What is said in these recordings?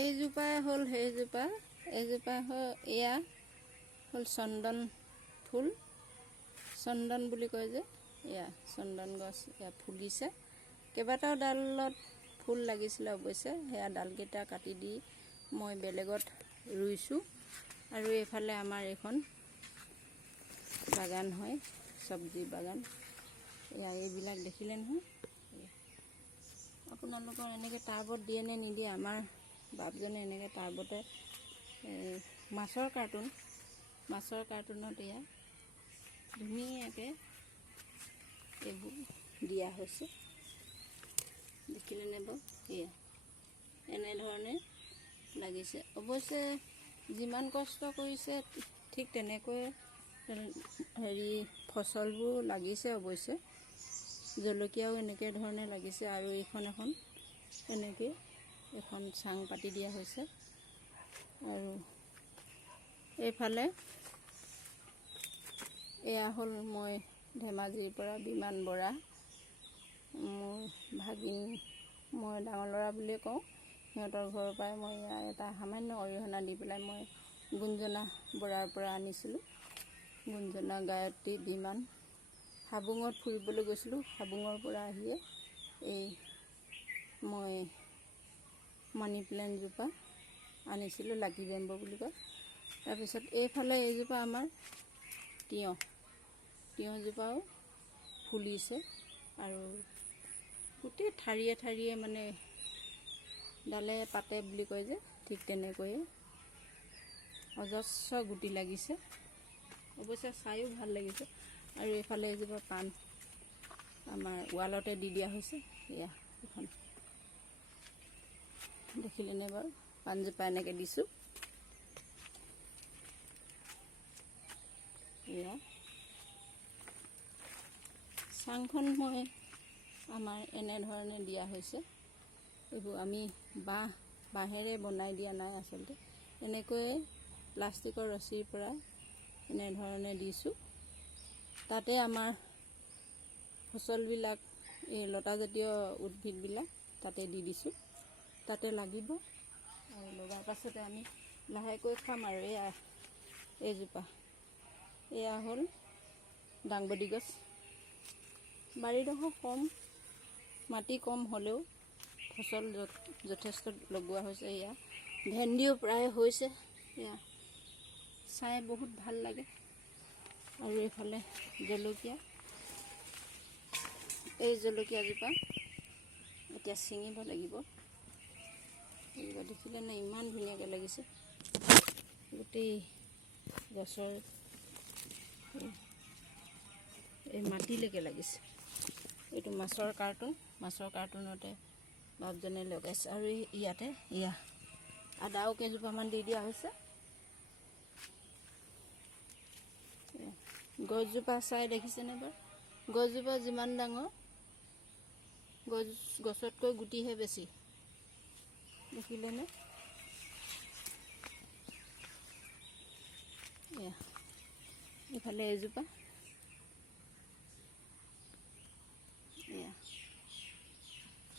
এইজোপাই হ'ল সেইজোপা, এইজোপা হ'ল এয়া হ'ল চন্দন ফুল, চন্দন বুলি কয় যে, এয়া চন্দন গছ এয়া ফুলিছে। কেইবাটাও ডালত ফুল লাগিছিলে অৱশ্যে, সেয়া ডালকেইটা কাটি দি মই বেলেগত ৰুইছোঁ। আৰু এইফালে আমাৰ এইখন বাগান হয়, চব্জি বাগান। এয়া এইবিলাক দেখিলে নহয়। আপোনালোকৰ এনেকৈ টাবত দিয়ে নে নিদিয়ে? আমাৰ বাপজনে এনেকৈ টাবতে মাছৰ কাৰ্টুনত এয়া ধুনীয়াকৈ এইবোৰ দিয়া হৈছে, দেখিলেনে বাৰু? এয়া এনেধৰণে লাগিছে। অৱশ্যে যিমান কষ্ট কৰিছে ঠিক তেনেকৈ ফচলবোৰ লাগিছে অৱশ্যে। জলকীয়াও এনেকৈ ধৰণে লাগিছে। আৰু এইখন এনেকৈ এখন চাং পাতি দিয়া হৈছে। আৰু এইফালে এয়া হ'ল মই ধেমাজিৰ পৰা বিমান বৰা, মোৰ ভাগিন, মই ডাঙৰ ল'ৰা বুলিয়ে কওঁ। সিহঁতৰ ঘৰৰ পৰাই মই এটা সামান্য অৰিহণা দি পেলাই মই গুঞ্জনা বৰাৰ পৰা আনিছিলোঁ। গুঞ্জনা গায়ত্ৰী বিমান। হাবুঙত ফুৰিবলৈ গৈছিলোঁ। হাবুঙৰ পৰা আহিয়ে এই মই মানি প্লেণ্টজোপা আনিছিলোঁ, লাকি বেম্বো বুলি কয়। তাৰপিছত এইফালে এইজোপা আমাৰ তিয়ঁহজোপাও ফুলিছে। আৰু গোটেই ঠাৰিয়ে ঠাৰিয়ে মানে ডালে পাতে বুলি কয় যে, ঠিক তেনেকৈয়ে অজস্ৰ গুটি লাগিছে। অৱশ্যে চায়ো ভাল লাগিছে। আৰু এইফালে এজোপা পাণ আমাৰ ৱালতে দি দিয়া হৈছে। এয়া এখন দেখিলেনে বাৰু? পাণজোপা এনেকৈ দিছোঁ। এয়া চাংখন মই আমাৰ এনেধৰণে দিয়া হৈছে। এইবোৰ আমি বাঁহেৰে বনাই দিয়া নাই আচলতে, এনেকৈয়ে প্লাষ্টিকৰ ৰছীৰ পৰা এনেধৰণে দিছোঁ। তাতে আমাৰ ফচলবিলাক, এই লতাজাতীয় উদ্ভিদবিলাক তাতে দি দিছোঁ। তাতে লাগিব। আৰু লগাৰ পাছতে আমি লাহেকৈ খাম। আৰু এইজোপা এয়া হ'ল দাংবডি গছ। বাৰীডোখৰ কম, মাটি কম হ'লেও ফচল যথেষ্ট লগোৱা হৈছে। এয়া ভেন্দিও প্ৰায় হৈছে। এয়া চাই বহুত ভাল লাগে। আৰু এইফালে জলকীয়া, এই জলকীয়াজোপা এতিয়া ছিঙিব লাগিব। এইজোপা দেখিলেনে ইমান ধুনীয়াকৈ লাগিছে। গোটেই গছৰ এই মাটিলৈকে লাগিছে। এইটো মাছৰ কাৰ্টুনতে বাপজনে লগাইছে। আৰু ইয়াতে আদাও কেইজোপামান দি দিয়া হৈছে। গছজোপা চাই দেখিছেনে বাৰু? গছজোপা যিমান ডাঙৰ, গছতকৈ গুটিহে বেছি, দেখিলেনে? এইফালে এজোপা,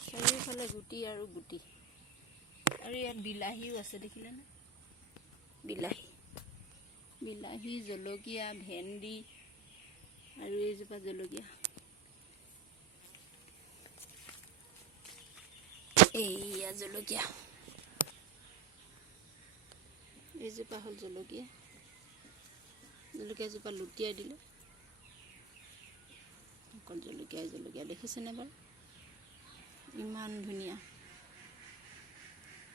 চাৰিওফালে গুটি আৰু গুটি। আৰু ইয়াত বিলাহীও আছে, দেখিলেনে? বিলাহী, জলকীয়া, ভেন্দি আৰু এইজোপা জলকীয়া। এইয়া জলকীয়া, এইজোপা হ'ল জলকীয়াজোপা লুটিয়াই দিলে। অকল জলকীয়া দেখিছেনে বাৰু? ইমান ধুনীয়া।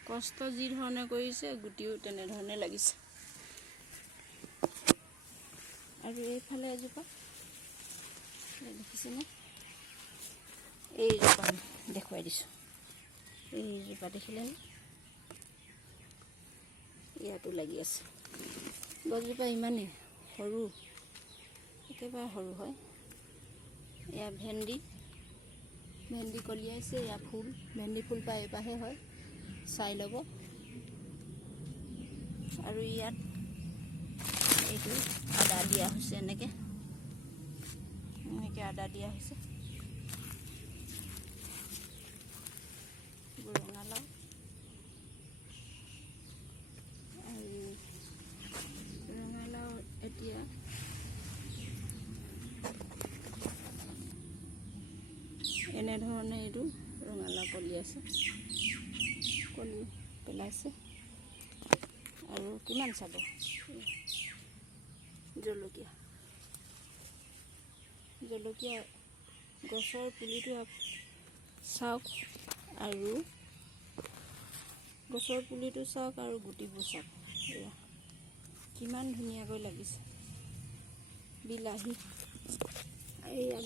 কষ্ট যি ধৰণে কৰিছে, গুটিও তেনেধৰণে লাগিছে। আৰু এইফালে এজোপা দেখিছেনে? এইজোপা দেখুৱাই দিছোঁ। এইজোপা দেখিলেনে? ইয়াতো লাগি আছে। গছজোপা ইমানেই সৰু, একেবাৰে সৰু হয়। এয়া ভেন্দি কলিয়াইছে। এয়া ফুল, ভেন্দি ফুল পাই এপাহে হয়, চাই ল'ব। আৰু ইয়াত এইটো আদা দিয়া হৈছে, এনেকৈ আদা দিয়া হৈছে। ৰঙালাও, এনেধৰণে এইটো ৰঙালাও কলি আছে, কলি পেলাইছে। আৰু কিমান চাব, জলকীয়া গছৰ পুলিটো চাওক, আৰু গুটিবোৰ চাওক, এয়া কিমান ধুনীয়াকৈ লাগিছে। বিলাহী, এয়া